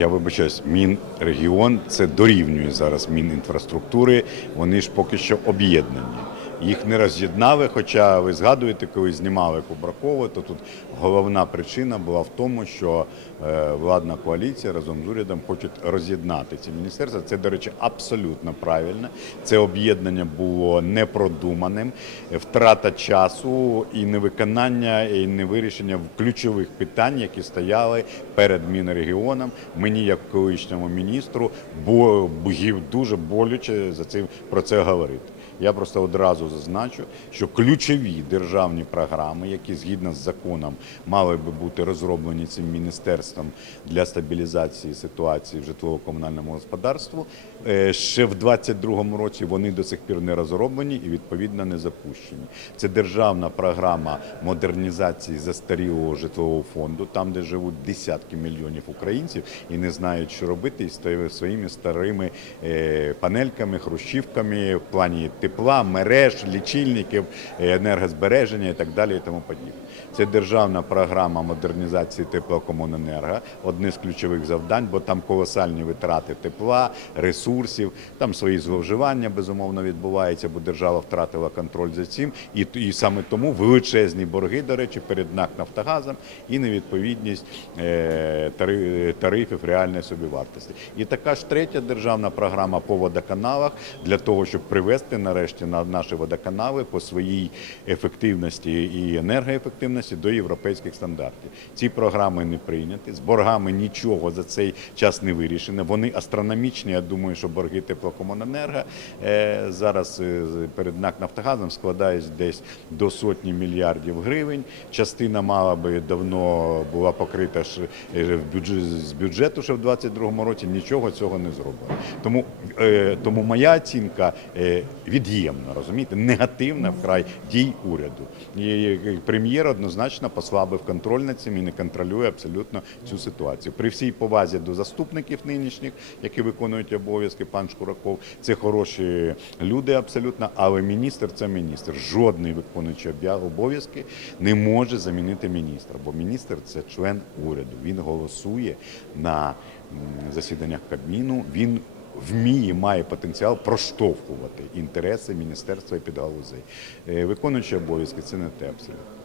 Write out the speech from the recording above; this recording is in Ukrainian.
Я вибачаюсь, Мінрегіон це дорівнює зараз Мінінфраструктури. Вони ж поки що об'єднані. Їх не роз'єднали, хоча ви згадуєте, коли знімали Кубракова, то тут головна причина була в тому, що е, владна коаліція разом з урядом хочуть роз'єднати ці міністерства. Це, до речі, абсолютно правильно. Це об'єднання було непродуманим, втрата часу і невиконання, і невирішення ключових питань, які стояли перед Мінрегіоном. Мені, як колишньому міністру, бо дуже боляче за цим про це говорити. Я просто одразу зазначу, що ключові державні програми, які згідно з законом мали би бути розроблені цим міністерством для стабілізації ситуації в житлово-комунальному господарству, е, ще в 2022 році вони до сих пір не розроблені і відповідно не запущені. Це державна програма модернізації застарілого житлового фонду, там де живуть десятки мільйонів українців і не знають, що робити із своїми старими е, панельками, хрущівками в плані тепла, мереж, лічильників, е, енергозбереження і так далі, і тому подібне. Це державна програма модернізації теплокомуненерго, одне з ключових завдань, бо там колосальні витрати тепла, ресурсів, там свої зловживання безумовно відбуваються, бо держава втратила контроль за цим, і, і саме тому величезні борги, до речі, перед НАК Нафтогазом і невідповідність е, тарифів реальної собівартості. І така ж третя державна програма по водоканалах для того, щоб привести нарешті на наші водоканали по своїй ефективності і енергоефективності до європейських стандартів. Ці програми не прийняті. З боргами нічого за цей час не вирішено. Вони астрономічні. Я думаю, що борги теплокомуненерго е, зараз е, перед НАК Нафтогазом складають десь до сотні мільярдів гривень. Частина мала би давно була покрита ж е, з бюджету ще в 2022 році. Нічого цього не зроблено. Тому, тому моя оцінка від'ємна, розумієте, негативна вкрай дій уряду. І прем'єр однозначно послабив контроль над цим і не контролює абсолютно цю ситуацію. При всій повазі до заступників нинішніх, які виконують обов'язки, пан Шкураков, це хороші люди абсолютно, але міністр це міністр. Жодний виконуючий обов'язки не може замінити міністра, бо міністр це член уряду. Він голосує на засіданнях Кабміну. Він вміє, має потенціал проштовхувати інтереси міністерства і підгалузей. Е, Виконуючи обов'язки це не те абсолютно.